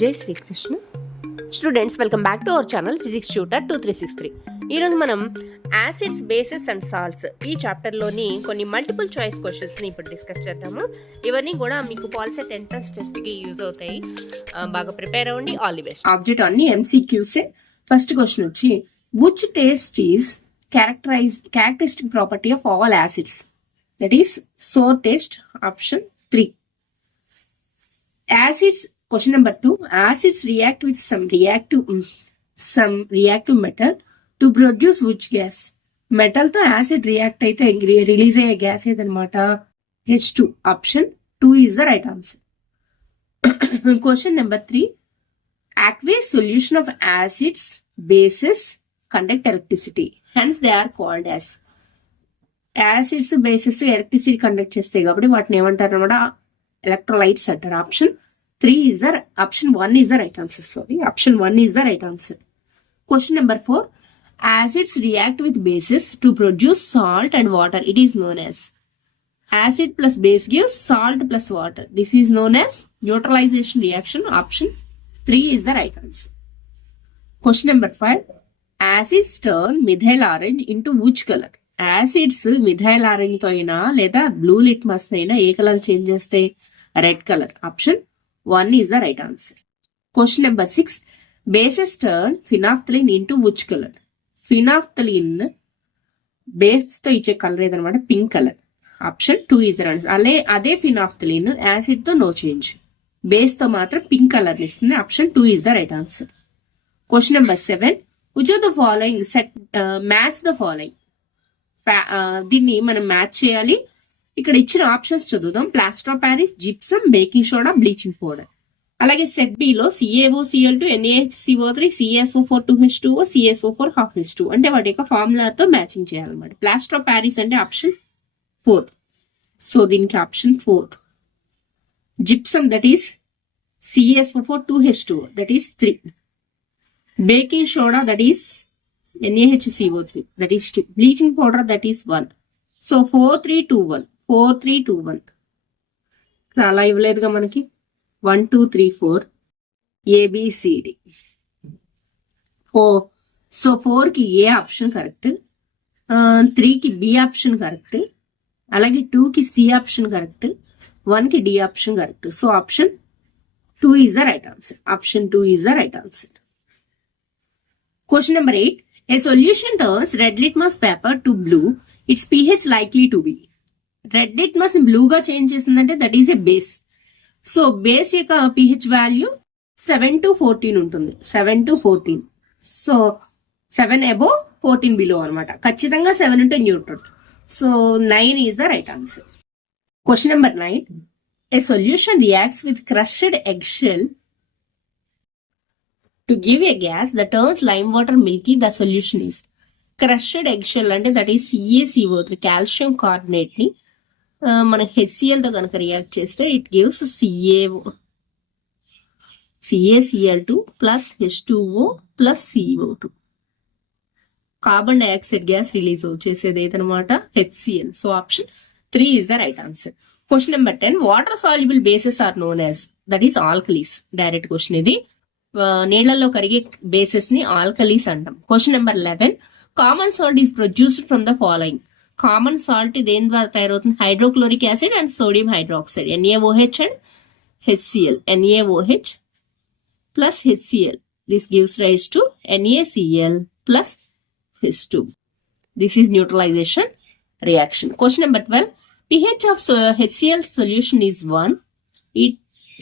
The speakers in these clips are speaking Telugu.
జై Srikrishna students, welcome back to our channel physics tutor 2363. ఈరోజు మనం యాసిడ్స్, బేసెస్ అండ్ సాల్ట్స్ ఈ చాప్టర్లోని కొన్ని మల్టిపుల్ చాయిస్ క్వశ్చన్స్ని ఇప్పుడు డిస్కస్ చేద్దాము. ఇవన్నీ కూడా మీకు పాలిసెట్ ఎంట్రన్స్ టెస్ట్కి యూజ్ అవుతాయి. బాగా ప్రిపేర్ అవ్వండి. All the best. ఆబ్జెక్ట్ అన్ని ఎంసీక్యూసే. ఫస్ట్ క్వశ్చన్ వచ్చి which taste is characteristic property of all acids? That is sour taste. Option 3. Acids, question number 2, acids react with some reactive metal to produce which gas? Metal తో యాసిడ్ రియాక్ట్ అయితే రిలీజ్ అయ్యే గ్యాస్ ఏదనమాట H2. Option 2 is the right answer. Question number 3, aqueous solution of acids, bases conduct electricity, hence they are called as. Acids, bases electricity conduct చేస్తాయి కాబట్టి వాటిని ఏమంటారు అనమాట? ఎలక్ట్రోలైట్స్ అంటారు. Option 1 is the right answer. Option 1 is the right answer. Question number 4, acids react with bases to produce salt and water. It is known as. Acid plus base gives salt plus water. This is known as neutralization reaction. Option 3 is the right answer. Question number 5, acids turn methyl orange into which color? Acids methyl orange తో అయినా లేదా బ్లూ లిట్మస్ అయినా ఏ కలర్ చేంజ్ చేస్తే? Red colour. Option 1 is the right answer. Question number 6, bases turn phenolphthalein into which color? Phenolphthalein base తో ఇచ్చే కలర్ ఏదనమాట? Pink colour. Option 2 is the right answer. అదే phenolphthalein యాసిడ్ తో నో చేంజ్, బేస్ తో మాత్రం పింక్ కలర్ ఇస్తుంది. Option 2 is the right answer. Question number 7, which of the following match the following? దీన్ని మనం మ్యాచ్ చేయాలి. ఇక్కడ ఇచ్చిన ఆప్షన్స్ చదువుదాం. Plaster of Paris, gypsum, baking soda, bleaching powder. అలాగే సెట్ బి లో CaOCl2, NaHCO3, CSO4 2H2O, CSO4 ½ అంటే వాటి యొక్క ఫార్ములాతో మ్యాచింగ్ చేయాలన్నమాట. ప్లాస్టర్ ఆఫ్ ప్యారిస్ అంటే ఆప్షన్ 4. సో దీనికి option 4. Gypsum that is CSO4 2H2O, that is 3. Baking soda that is NaHCO3, that is 2. Bleaching powder, that is 1. So 4 3 2 1 4 3 2 1. అలా ఇవ్వలేదుగా మనకి. 1 2 3 4 ABCD. సో 4 కి ఏ ఆప్షన్ కరెక్ట్, 3 కి బి ఆప్షన్ కరెక్ట్, అలాగే 2 కి సి ఆప్షన్ కరెక్ట్, 1 కి D option correct. So option 2 is the right answer. Option 2 is the right answer. Question number 8, a solution turns red litmus paper to blue. Its pH likely to be. Red litmus ని బ్లూ గా చేంజ్ చేసిందంటే that is a base. So base యొక్క pH వాల్యూ 7 to 14 ఉంటుంది. 7 to 14. సో 7 above 14 below అనమాట. ఖచ్చితంగా 7 ఉంటే neutral. So 9 is the right answer. Question number 9, a solution reacts with crushed eggshell to give a gas that turns lime water milky. The solution is. Crushed eggshell అంటే that is CaCO3, calcium carbonate ని మన HCl తో కనుక రియాక్ట్ చేస్తే it gives CaCl2 plus H2O plus CO2. Carbon dioxide gas release చేసేది ఏదనమాట? HCl. So option 3 is the right answer. Question number 10, water soluble bases are known as? That is alkalis. Direct question ఇది. నీళ్లలో కరిగే బేసెస్ ని ఆల్కలీస్ అంటాం. Question number 11, common salt is produced from the following. Common salt దేని ద్వారా తయారవుతుంది? Hydrochloric acid and sodium hydroxide, NaOH and HCl. NaOH plus HCl. This gives rise to NaCl plus H2. This is neutralization reaction. Question number 12, pH of HCl solution is 1. It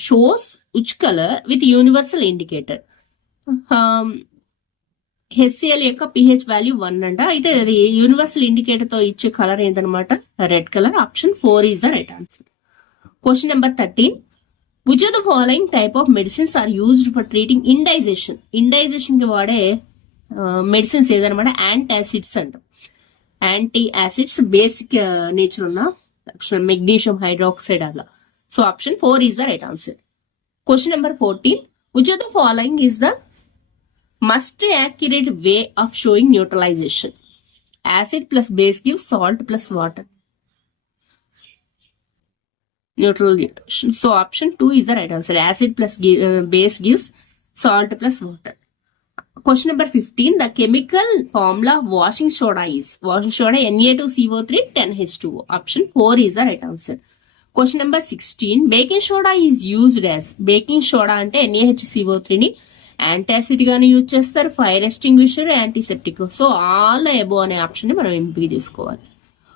shows which color with universal indicator? HCl యొక్క pH వాల్యూ 1 అంట. అయితే అది యూనివర్సల్ ఇండికేటర్ తో ఇచ్చే కలర్ ఏంటనమాట? Red colour. Option 4 is the right answer. Question number 13, which of the following type of medicines are used for treating indigestion? ఇండైజేషన్ కి వాడే మెడిసిన్స్ ఏదనమాట? యాంటాసిడ్స్ అంటాం. యాంటీ యాసిడ్స్ బేసిక్ నేచర్ ఉన్న మెగ్నీషియం హైడ్రాక్సైడ్ అలా. So option 4 is the right answer. Question number 14, which of the following is the most accurate way of showing neutralization? Acid plus base gives salt plus water. neutral reduction. So option 2 is the right answer. Acid plus base gives salt plus water. Question number 15. The chemical formula of washing soda is Na2CO3 10H2O. Option 4 is the right answer. Question number 16. Baking soda is used as. Baking soda అంటే NaHCO3 ని యాంటాసిడ్ గాని యూజ్ చేస్తారు, fire extinguisher, antiseptic. So all the above అనే ఆప్షన్ ని మనం ఎంపిక చేసుకోవాలి.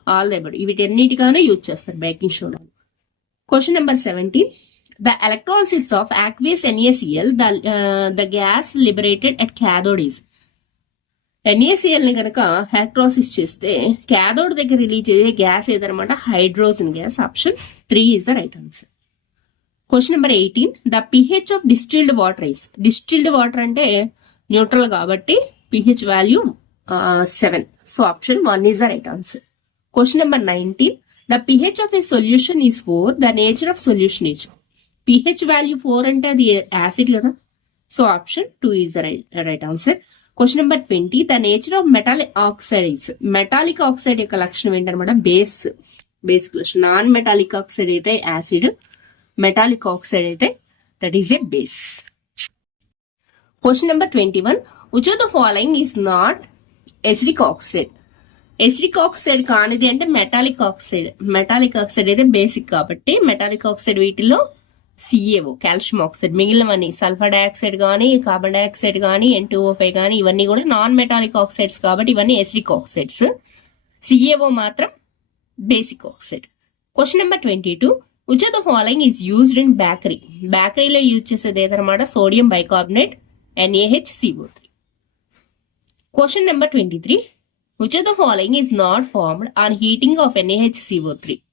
ఆల్ ద ఎబో వీటన్నిటిగానే యూజ్ చేస్తారు baking soda. Question number 17. The electrolysis of aqueous NaCl, the gas liberated at cathode is. NaCl ని కనుక ఎలక్ట్రాలిసిస్ చేస్తే క్యాథోడ్ దగ్గర రిలీజ్ అయ్యే గ్యాస్ ఏదనమాట hydrogen gas. Option 3 is the right answer. Question number 18. The pH of distilled water is. Distilled water అంటే న్యూట్రల్ కాబట్టి pH value 7. So option 1 is the right answer. Question number 19. The pH of a solution is 4. The nature of solution is. pH value 4 అంటే అది యాసిడ్ కదా. So option 2 is the right answer. Question number 20. The nature of metallic oxide is. Metallic oxide యొక్క లక్షణం ఏంటనమాట బేస్. నాన్ మెటాలిక్ ఆక్సైడ్ అయితే యాసిడ్, మెటాలిక్ ఆక్సైడ్ అయితే that is a base. Question number 21. Which of the following is not acidic oxide. Acidic oxide కానిది అంటే మెటాలిక్ ఆక్సైడ్. మెటాలిక్ ఆక్సైడ్ అయితే బేసిక్ కాబట్టి మెటాలిక్ ఆక్సైడ్ వీటిలో CaO కాల్షియం ఆక్సైడ్, మిగిలినవన్నీ సల్ఫర్ డైఆక్సైడ్ కానీ, కార్బన్ డైఆక్సైడ్ కానీ, N2O5 కానీ ఇవన్నీ కూడా నాన్ మెటాలిక్ ఆక్సైడ్స్ కాబట్టి ఇవన్నీ ఎసిడిక్ ఆక్సైడ్స్. CaO మాత్రం basic oxide. Question number 22. Which of the following is used in bakery. బేకరీలో యూజ్ చేసేది ఏదన్నమాట sodium bicarbonate NaHCO3. Question number 23. Which of the following is not formed on heating of NaHCO3.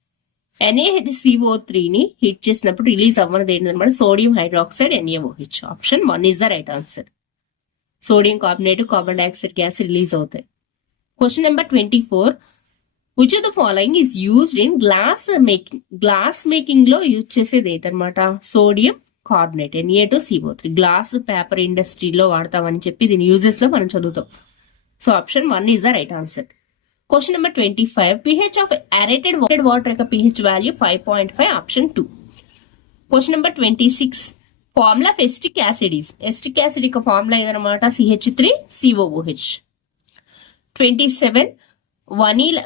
NaHCO3 ని హీట్ చేసినప్పుడు రిలీజ్ అవ్వనది ఏంటన్నమాట sodium hydroxide NaOH. Option 1 is the right answer. Sodium carbonate, carbon dioxide gas release అవుతాయి. Question number 24. Which of the following is used in glass making. Glass making లో యూజ్ చేసేది ఏంటన్నమాట sodium carbonate Na2CO3. Glass paper ఇండస్ట్రీలో వాడతామని చెప్పి దీని యూజెస్ లో మనం చదువుతాం. సో option 1 is the right answer. Question number 25. pH of aerated water యొక్క pH value 5.5. Option 2. Question number 26. Formula of acetic acid is. Acetic acid యొక్క ఫార్ములా ఏదన్నమాట CH3COOH. 27.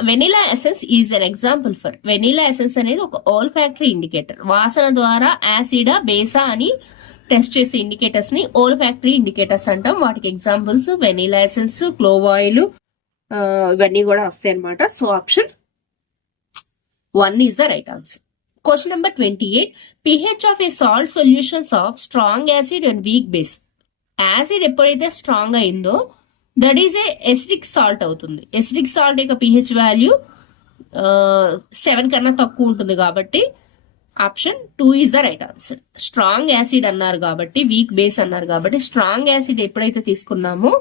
Vanilla essence is an example for. Vanilla essence అనేది ఒక ఆల్ ఫ్యాక్టరీ ఇండికేటర్. వాసన ద్వారా యాసిడా బేసా అని టెస్ట్ చేసే ఇండికేటర్స్ ని ఓల్ ఫ్యాక్టరీ ఇండికేటర్స్ అంటాం. వాటికి examples vanilla essence, clove oil ఇవన్నీ కూడా వస్తాయి అనమాట. So option 1 is the right answer. Question number 28. pH of A salt solutions of strong acid and weak base. Acid ఎప్పుడైతే స్ట్రాంగ్ అయిందో that is a acidic salt అవుతుంది. ఎసిడిక్ సాల్ట్ యొక్క pH వాల్యూ 7 కన్నా తక్కువ ఉంటుంది కాబట్టి option 2 is the right answer. Strong acid అన్నారు కాబట్టి, వీక్ బేస్ అన్నారు కాబట్టి, స్ట్రాంగ్ యాసిడ్ ఎప్పుడైతే తీసుకున్నామో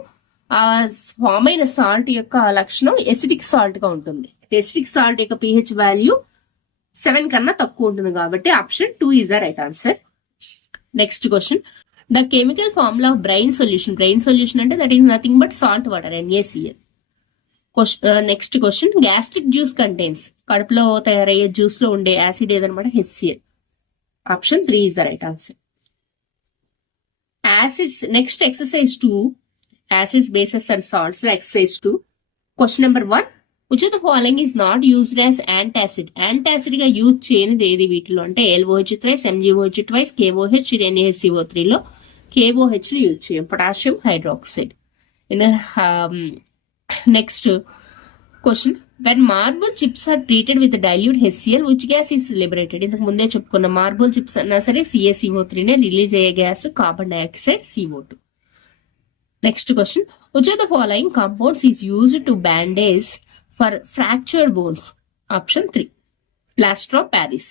ఆ ఫామ్ అయిన సాల్ట్ యొక్క లక్షణం ఎసిడిక్ సాల్ట్ గా ఉంటుంది. ఎసిడిక్ సాల్ట్ యొక్క pH వాల్యూ 7 కన్నా తక్కువ ఉంటుంది కాబట్టి option 2 is the right answer. Next question. The chemical formula of brine solution. Brine solution అంటే that is nothing but salt water NaCl. Next question. Gastric juice contains. కడుపులో తయారయ్యే జ్యూస్ లో ఉండే యాసిడ్ ఏదన్నమాట HCl. Option 3 is the right answer. Acids. Next exercise 2. acids, bases and salts. Exercise 2. Question number 1. Which of the following is not used as antacid? Antacid గా యూజ్ చేయనిది ఏది వీటిలో అంటే LOH thrice, MgOH twice, KOH, NaCO3 లో KOH లు యూజ్ చేయం. Potassium hydroxide. Next question. When marble chips are treated with dilute HCl, which gas is liberated? ఇంతకు ముందే చెప్పుకున్న మార్బుల్ చిప్స్ అన్నా సరే CaCO3 నే రిలీజ్ అయ్యే gas carbon dioxide CO2. Next question. which of the following compounds is used to bandage for fractured bones? Option 3. Plaster of Paris.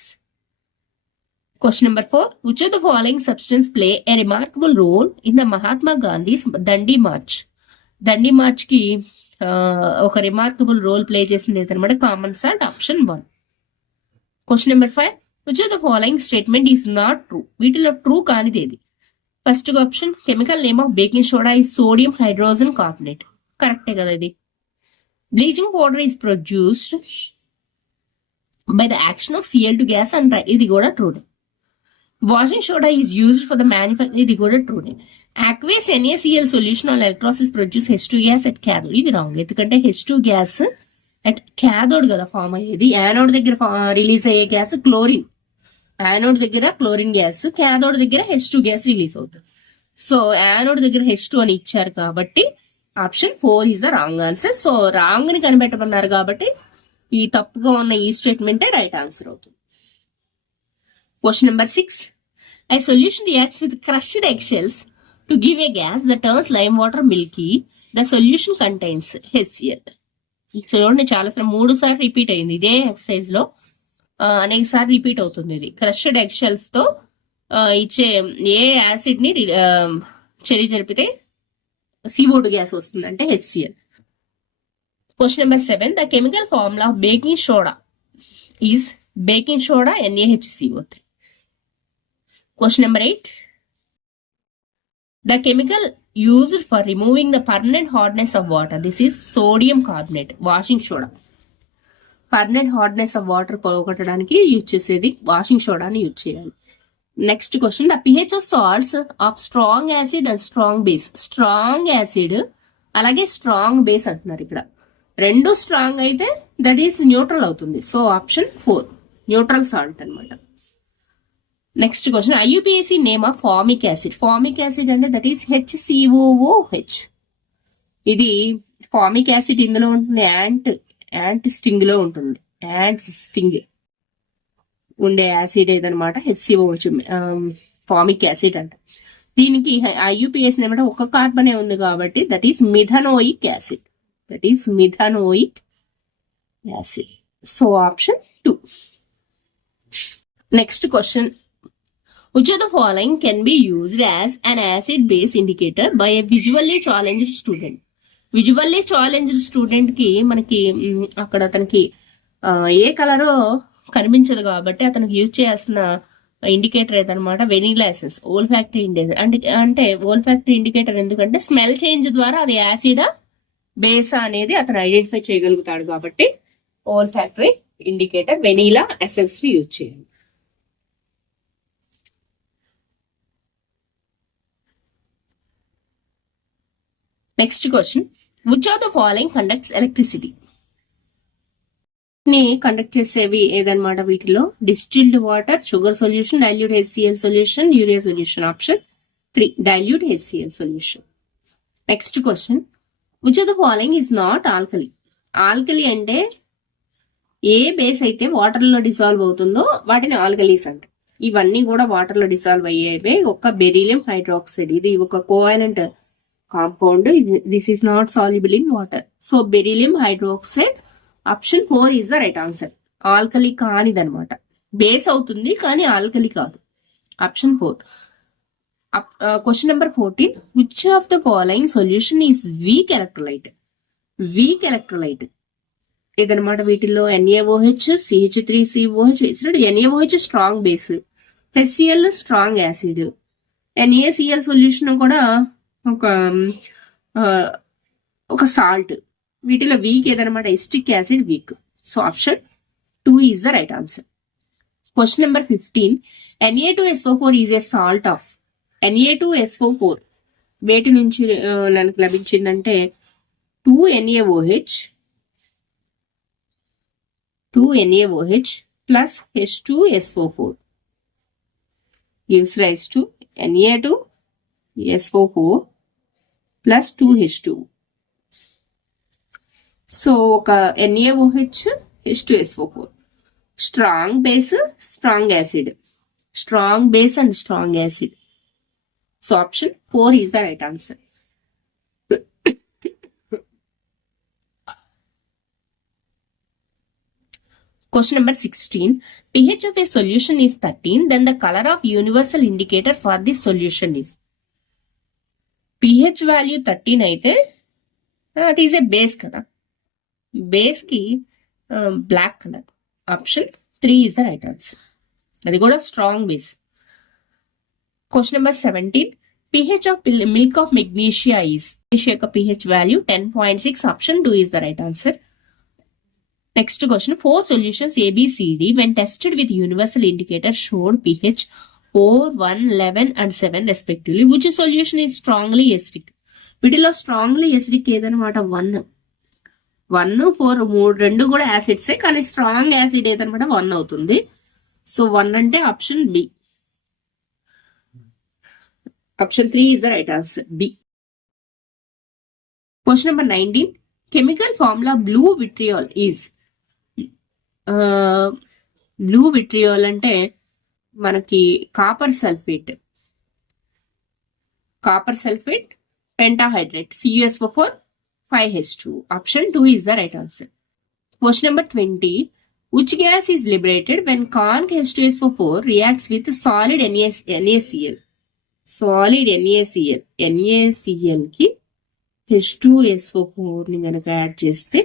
Question number 4. Which of the following substance play a remarkable role in the Mahatma Gandhi's Dandi March? Dandi March ki ఒక రిమార్కబుల్ రోల్ ప్లే చేసింది ఏంటన్నమాట common salt. Option 1. Question number 5. which of the following statement is not true? వీటిలో ట్రూ కానిది ఏది? First option. Chemical name of baking soda is sodium hydrogen carbonate. కరెక్టే కదా ఇది. Bleaching powder is produced by the action of Cl2 gas and ఇది కూడా true. Washing soda is used for the manufacture, ఇది కూడా true. aqueous NaCl solution on electrolysis produce H2 gas at cathode, ఇది రాంగ్. ఎందుకంటే H2 గ్యాస్ అట్ క్యాథోడ్ కదా ఫామ్ అయ్యేది. యానోడ్ దగ్గర రిలీజ్ అయ్యే గ్యాస్ క్లోరిన్, యానోడ్ దగ్గర క్లోరిన్ గ్యాస్, క్యాథోడ్ దగ్గర H2 గ్యాస్ రిలీజ్ అవుతుంది. సో యానోడ్ దగ్గర H2 అని ఇచ్చారు కాబట్టి option 4 is the wrong answer. So wrong ని కనిపెట్టమన్నారు కాబట్టి ఈ తప్పుగా ఉన్న ఈ స్టేట్మెంటే రైట్ ఆన్సర్ అవుతుంది. Question number 6. A solution reacts with crushed eggshells to give a gas that turns lime water milky. The solution contains HCl. చూడండి చాలా సార్లు 3 సార్లు రిపీట్ అయింది ఇదే ఎక్సర్సైజ్ లో, అనేక సార్లు రిపీట్ అవుతుంది. ఇది క్రష్డ్ ఎగ్షెల్స్ తో ఇచ్చే ఏ యాసిడ్ ని చెరి జరిపితే CO2 గ్యాస్ వస్తుంది అంటే HCl. Question number 7. The chemical formula of baking soda is baking soda NaHCO3. Question number 8. The chemical used for removing the permanent hardness of water. This is sodium carbonate, washing soda. Permanent hardness of water పోగొట్టడానికి యూజ్ చేసేది వాషింగ్ సోడాని యూజ్ చేయాలి. Next question. The pH of salts of strong acid and strong base. Strong acid అలాగే స్ట్రాంగ్ బేస్ అంటున్నారు. ఇక్కడ రెండు స్ట్రాంగ్ అయితే దట్ ఈస్ న్యూట్రల్ అవుతుంది. సో ఆప్షన్ 4 న్యూట్రల్ సాల్ట్ అనమాట. Next question. IUPAC name of formic acid. Formic acid అంటే దట్ ఈస్ HCOOH. ఇది ఫార్మిక్ యాసిడ్ ఇందులో ఉంటుంది, యాంట్ స్టింగ్ లో ఉంటుంది. యాంట్ స్టింగ్ ఉండే యాసిడ్ ఏదనమాట HCOOH, ఫార్మిక్ యాసిడ్ అంట. దీనికి IUPAC ఏమంటే ఒక కార్బనే ఉంది కాబట్టి that is methanoic acid. That is methanoic acid. So option 2. Next question. Which of the following can be used as an acid-base indicator by a visually challenged student? Visually challenged student కి మనకి అక్కడ అతనికి ఏ కలరో కనిపించదు కాబట్టి అతనికి యూజ్ చేయాల్సిన ఇండికేటర్ ఏదనమాట vanilla essence, olfactory indicator. అంటే ఓల్ ఫ్యాక్టరీ ఇండికేటర్ ఎందుకంటే స్మెల్ చేంజ్ ద్వారా అది యాసిడా బేసా అనేది అతను ఐడెంటిఫై చేయగలుగుతాడు కాబట్టి olfactory indicator vanilla essence use చేయాలి. Next question. Which of the following conducts electricity? ని కండక్ట్ చేసేవి ఏదన్నమాట వీటిలో? Distilled water, sugar solution, dilute HCl solution, urea solution. Option 3 dilute HCl solution. Next question. Which of the following is not alkali? Alkali అంటే ఏ బేస్ అయితే వాటర్ లో డిసాల్వ్ అవుతుందో వాటిని ఆల్కలీస్ అంట. ఇవన్నీ కూడా వాటర్ లో డిసాల్వ్ అయ్యేవే. ఒక బెరీలియం హైడ్రాక్సైడ్, ఇది ఒక covalent compound. This is not soluble in water. So beryllium hydroxide option 4 is the right answer. Alkali కానిదనమాట, బేస్ అవుతుంది కానీ ఆల్కలీ కాదు. Option 4. Question number 14. Which of the following solution is weak electrolyte? Weak electrolyte ఏదనమాట వీటిల్లో? NaOH, CH3COH. NaOH strong base, HCl strong acid, NaCl solution కూడా ఒక సాల్ట్. వీటిలో వీక్ ఏదనమాట? Acetic acid weak. So option 2 is the right answer. Question number 15. Na2SO4 is a salt of. Na2SO4 వేటి నుంచి మనకు లభించిందంటే 2NaOH plus H2SO4 gives rise to Na2SO4 plus 2H2. So ఒక NaOH H2SO4 strong base, strong acid, strong base and strong acid. So option 4 is the right answer. Question number 16. pH of a solution is 13, then the color of universal indicator for this solution is. pH value 13 అయితే that is a base కదా. బేస్ కి black colour. Option 3 is the right answer. అది కూడా strong base. Question number 17. pH of milk of magnesia is. magnesia యొక్క pH value 10.6. Option 2 is the right answer. Next question, 4 solutions A, B, C, D when tested with universal indicator showed pH 4, 1, 11 and 7 respectively. Which solution is strongly acidic? వీటిలో స్ట్రాంగ్లీ ఎసిడిక్ ఏదనమాట 1, 4 రెండు కూడా యాసిడ్సే, కానీ స్ట్రాంగ్ యాసిడ్ ఏదనమాట 1 అవుతుంది. సో 1 అంటే option B. Option 3 is the right answer, B. Question number 19. Chemical formula blue vitriol is blue vitriol అంటే మనకి copper sulphate pentahydrite CuSO4 5H2. Option 2 is the right answer. Question number 20. Which gas is liberated when conc H2SO4 reacts with solid NaCl? Solid NaCl. NaCl కి H2SO4 ని గనక యాడ్ చేస్తే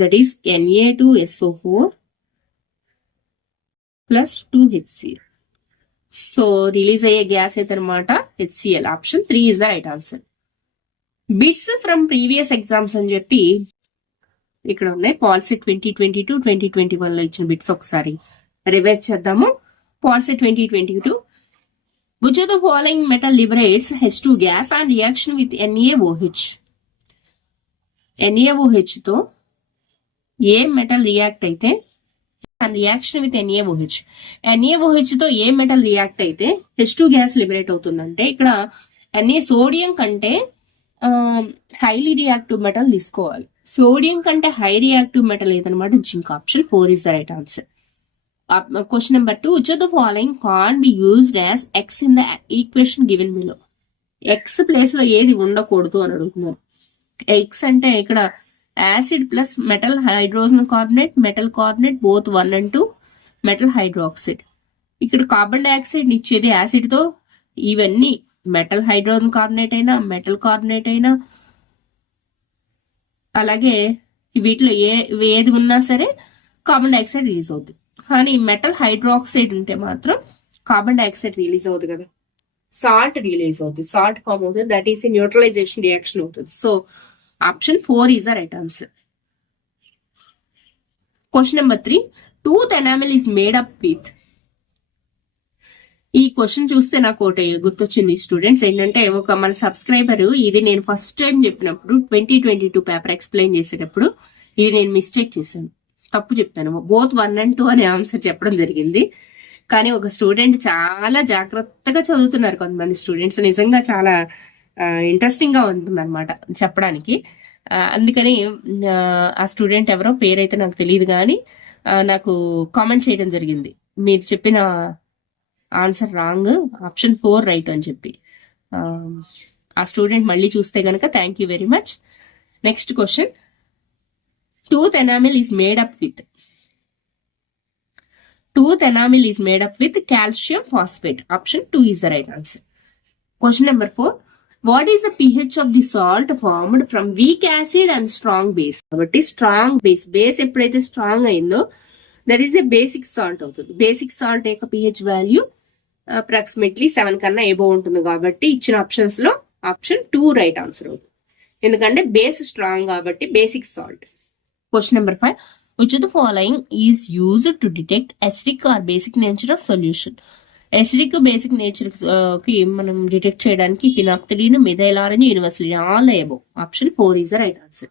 that is Na2SO4 plus 2HCl. So release అయ్యే గ్యాస్ ఏదన్నమాట HCl. Option 3 is the right answer. Bits from previous exams అని చెప్పి ఇక్కడ ఉన్నాయి. పాలసీ 2022 2021 లో ఇచ్చిన బిట్స్ ఒకసారి రివైజ్ చేద్దాము. Policy 2022. Which of the following metal liberates H2 gas on reaction with NaOH? NaOH తో ఏ మెటల్ రియాక్ట్ అయితే రియాక్షన్ విత్ NaOH తో ఏ మెటల్ రియాక్ట్ అయితే H2 గ్యాస్ లిబరేట్ అవుతుందంటే ఇక్కడ సోడియం కంటే హైలీ రియాక్టివ్ మెటల్ తీసుకోవాలి. సోడియం కంటే హై రియాక్టివ్ మెటల్ ఏదనమాట zinc. Option 4 is the right answer. Question number 2. Which of the following can't be used as X in the equation given below? X place లో ఏది ఉండకూడదు అని అడుగుతున్నారు. X అంటే ఇక్కడ acid plus metal hydrogen carbonate, metal carbonate both 1 and 2, metal hydroxide. ఇక్కడ కార్బన్ డైఆక్సైడ్ ఇచ్చేది యాసిడ్ తో, ఇవన్నీ మెటల్ హైడ్రోజన్ కార్బనేట్ అయినా మెటల్ కార్బనేట్ అయినా అలాగే వీటిలో ఏది ఉన్నా సరే కార్బన్ డైఆక్సైడ్ రిలీజ్ అవుతుంది. కానీ మెటల్ హైడ్రాక్సైడ్ ఉంటే మాత్రం కార్బన్ డైఆక్సైడ్ రిలీజ్ అవుతుంది కదా, సాల్ట్ రిలీజ్ అవుతుంది, సాల్ట్ ఫామ్ అవుతుంది, దట్ ఈస్ న్యూట్రలైజేషన్ రియాక్షన్ అవుతుంది. So option 4 is the right answer. Question number 3. Tooth enamel is made up with. ఈ క్వశ్చన్ చూస్తే నాకు ఒకటి గుర్తొచ్చింది స్టూడెంట్స్. ఏంటంటే ఒక మన సబ్స్క్రైబర్, ఇది నేను ఫస్ట్ టైం చెప్పినప్పుడు 2022 పేపర్ ఎక్స్ప్లెయిన్ చేసేటప్పుడు ఇది నేను మిస్టేక్ చేశాను, తప్పు చెప్పాను. బోత్ 1 and 2 అనే ఆన్సర్ చెప్పడం జరిగింది. కానీ ఒక స్టూడెంట్ చాలా జాగ్రత్తగా చదువుతున్నారు. కొంతమంది స్టూడెంట్స్ నిజంగా చాలా ఇంట్రెస్టింగ్ గా ఉంటుంది అనమాట చెప్పడానికి. అందుకని ఆ స్టూడెంట్ ఎవరో పేరైతే నాకు తెలియదు, కానీ నాకు కామెంట్ చేయడం జరిగింది, మీరు చెప్పిన ఆన్సర్ రాంగ్, ఆప్షన్ 4 రైట్ అని చెప్పి. ఆ స్టూడెంట్ మళ్ళీ చూస్తే కనుక thank you very much. Next question. Tooth enamel is made up with calcium phosphate. Option 2 is the right answer. Question number 4. What is the pH of the salt formed from weak acid and strong base? కాబట్టి స్ట్రాంగ్ బేస్ ఎప్పుడైతే స్ట్రాంగ్ అయిందో that is a basic salt అవుతుంది. బేసిక్ సాల్ట్ యొక్క pH వాల్యూ అప్రాక్సిమేట్లీ 7 కన్నా ఎబో ఉంటుంది. కాబట్టి ఇచ్చిన ఆప్షన్స్ లో ఆప్షన్ 2 రైట్ ఆన్సర్ అవుతుంది, ఎందుకంటే బేస్ స్ట్రాంగ్ కాబట్టి basic salt. Question number 5. Which of the following is used to detect acidic or basic nature of solution? Acidic basic nature కి మనం డిటెక్ట్ చేయడానికి phenolphthalein, methyl orange, universal, all the above. Option 4 is the right answer.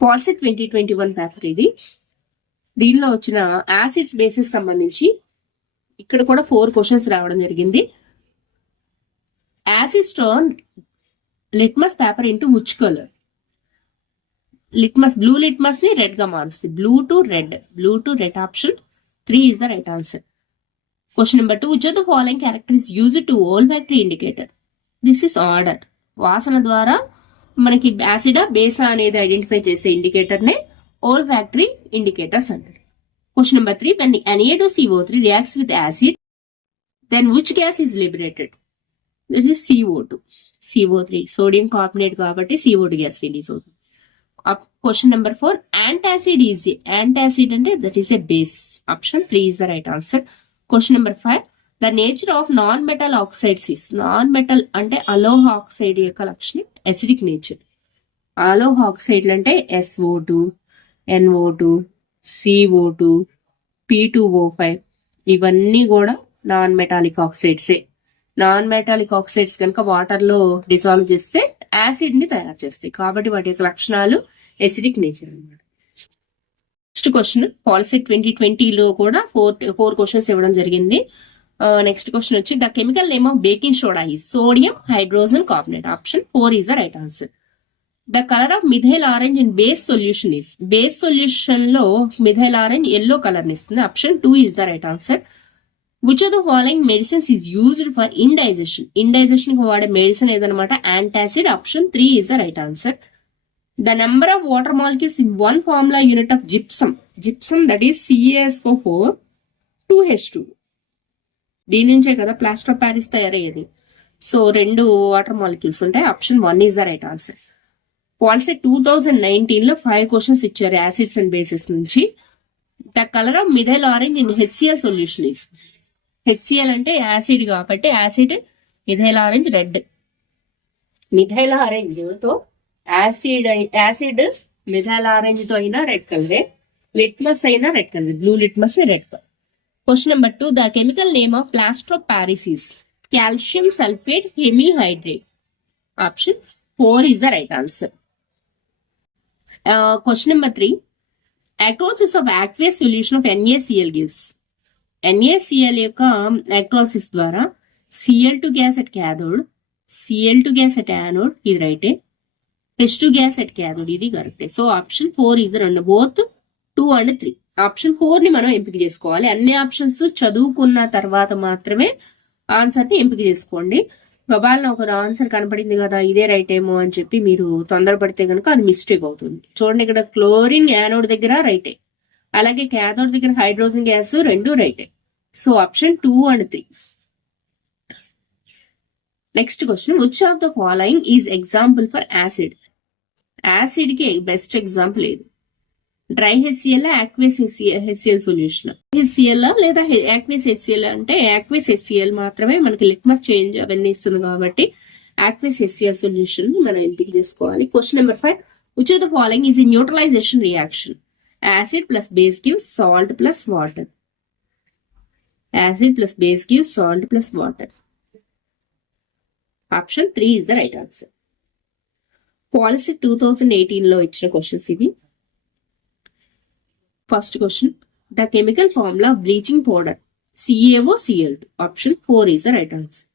POLYCET 2021 paper ఇది. దీనిలో వచ్చిన యాసిడ్స్ బేసిస్ సంబంధించి ఇక్కడ కూడా 4 క్వశ్చన్స్ రావడం జరిగింది. Acids turn litmus paper into which colour? Blue litmus ని రెడ్ గా మారుస్తుంది. Blue to red. Option 3 is the right answer. Question number 2. Which of the following character is used to olfactory indicator? This is order. వాసన ద్వారా మనకి యాసిడా బేసా అనేది ఐడెంటిఫై చేసే ఇండికేటర్ నే olfactory indicators అంటారు. Question number 3. When Na2CO3 reacts with acid, then which gas is liberated? This is CO3. Sodium carbonate కాబట్టి CO2 గ్యాస్ రిలీజ్ అవుతుంది. Question number 4. Antacid అంటే that is a base. Option 3 is the right answer. Question number 5. The nature of non-metal oxides is. Non-metal అంటే అలోహ ఆక్సైడ్ యొక్క లక్షణం అసిడిక్ నేచర్. అలోహ ఆక్సైడ్లు అంటే SO2, NO2, CO2, P2O5 ఇవన్నీ కూడా నాన్ మెటాలిక్ ఆక్సైడ్సే. నాన్ మెటాలిక్ ఆక్సైడ్స్ కనుక వాటర్ లో డిజాల్వ్ చేస్తే యాసిడ్ ని తయారు చేస్తాయి, కాబట్టి వాటి యొక్క లక్షణాలు ఎసిడిక్ నేచర్ అన్నమాట. నెక్స్ట్ క్వశ్చన్ పాలిసెట్ 2020లో కూడా ఫోర్ క్వశ్చన్స్ ఇవ్వడం జరిగింది. నెక్స్ట్ క్వశ్చన్ వచ్చి the chemical name of baking soda is sodium hydrogen carbonate. Option 4 is the right answer. The colour of methyl orange in base solution is. Base solution లో మిథైల్ ఆరెంజ్ ఎల్లో కలర్ ని ఇస్తుంది. Option 2 is the right answer. Which of the following medicines is used for indigestion. Indigestion కి వాడే మెడిసిన్ ఏదనమాట antacid. Option 3 is the right answer. The number of water molecules in one formula unit of gypsum. Gypsum that is CaSO4 2H2. దీని నుంచే కదా ప్లాస్టర్ ఆఫ్ ప్యారిస్ తయారయ్యేది. సో 2 వాటర్ మాలిక్యూల్స్ ఉంటాయి. Option 1 is the right answer. POLYCET 2019 లో 5 క్వశ్చన్స్ ఇచ్చారు యాసిడ్స్ అండ్ బేసిస్ నుంచి. The colour of methyl orange in HCl solution is. HCl అంటే యాసిడ్ కాబట్టి acid, methyl orange red. Methyl orange తో యాసిడ్ మిథైల్ ఆరెంజ్ తో అయినా రెడ్ కలరే, లిట్మస్ అయినా red colour, blue litmus red colour. Question number 2 the chemical name of plaster of Paris is calcium sulphate hemihydrate. Option 4 is the right answer. Question number 3 acrolysis of aqueous solution of NaCl gives. NaCl యొక్క acrolysis ద్వారా Cl2 gas at cathode, Cl2 gas at anode, ఇది రైటే. H2 గ్యాస్ at cathode, ఇది కరెక్టే. So option 4 is right. Both 2 and 3. Option 4 ని మనం ఎంపిక చేసుకోవాలి. అన్ని ఆప్షన్స్ చదువుకున్న తర్వాత మాత్రమే ఆన్సర్ ని ఎంపిక చేసుకోండి. గబాల్లో ఒక ఆన్సర్ కనపడింది కదా ఇదే రైట్ ఏమో అని చెప్పి మీరు తొందరపడితే కనుక అది మిస్టేక్ అవుతుంది. చూడండి, ఇక్కడ క్లోరిన్ యానోడ్ దగ్గర రైటే, అలాగే క్యాథోడ్ దగ్గర హైడ్రోజన్ గ్యాస్ రెండు రైటే. So option 2 and 3. Next question which of the following is example for acid. Acid కి బెస్ట్ ఎగ్జాంపుల్ ఏది? Dry HCl, aqueous HCl solution. HCl లేదా యాక్వేస్ HCl అంటే యాక్వేస్ HCl మాత్రమే మనకి లిట్మస్ చేంజ్ అవన్నీ ఇస్తుంది కాబట్టి యాక్వేస్ HCl సొల్యూషన్ మనం ఎంపిక చేసుకోవాలి. Question number 5 which of the following is in neutralisation reaction. Acid plus base gives salt plus water. Acid plus base gives salt plus water. Option 3 is the right answer. Policy 2018 లో ఇచ్చిన క్వశ్చన్స్ ఇవి. First question the chemical formula of bleaching powder CaOCl2. Option 4 is the right answer.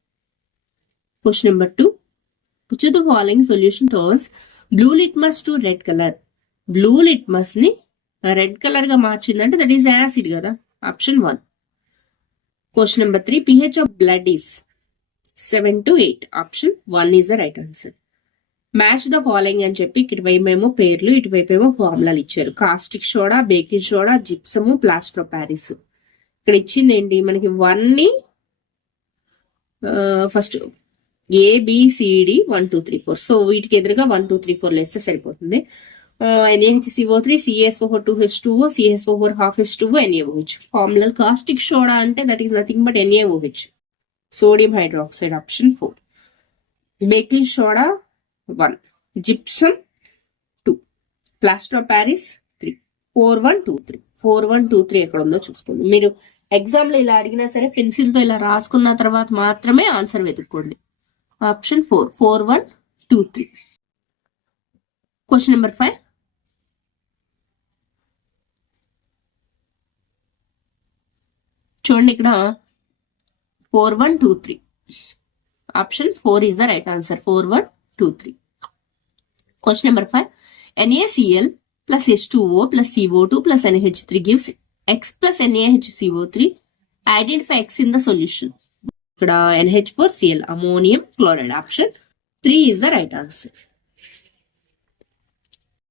Question number 2 which of the following solution turns blue litmus to red colour. Blue litmus ని రెడ్ కలర్ గా మార్చిందంటే దట్ ఈస్ యాసిడ్ కదా. Option 1. Question number 3 pH of blood is 7 to 8. Option 1 is the right answer. Match the following అని చెప్పి ఇటువైపేమో పేర్లు ఇటువైపేమో ఫార్ములాలు ఇచ్చారు. Caustic soda, baking soda, gypsum, plaster of Paris. ఇక్కడ ఇచ్చింది ఏంటి మనకి 1 ని ఫస్ట్ ABCD 1 2 3 4. సో వీటికి ఎదురుగా 1 2 3 4 వేస్తే సరిపోతుంది. NaHCO3, CaSO4 2H2O, CaSO4 1/2H2O, NaOH. Formula caustic soda అంటే that is nothing but NaOH, sodium hydroxide. Option 4. Baking soda 1, gypsum 2, plaster of Paris 3. 4 1 2 3. 4 1 2 3 ఎక్కడ ఉందో చూసుకోండి. మీరు ఎగ్జామ్ లో ఇలా అడిగినా సరే పెన్సిల్ తో ఇలా రాసుకున్న తర్వాత మాత్రమే ఆన్సర్ వెతుక్కోండి. ఆప్షన్ 4 4 1 2 3. క్వశ్చన్ నెంబర్ 5 చూడండి, ఇక్కడ 4 1 2 3. Option 4 is the right answer. 4 1 2 3. Question number 5 NaCl plus H2O plus CO2 plus NH3 gives X plus NaHCO3. Identify X in the solution. ఇక్కడ NH4Cl, ammonium chloride. Option 3 is the right answer.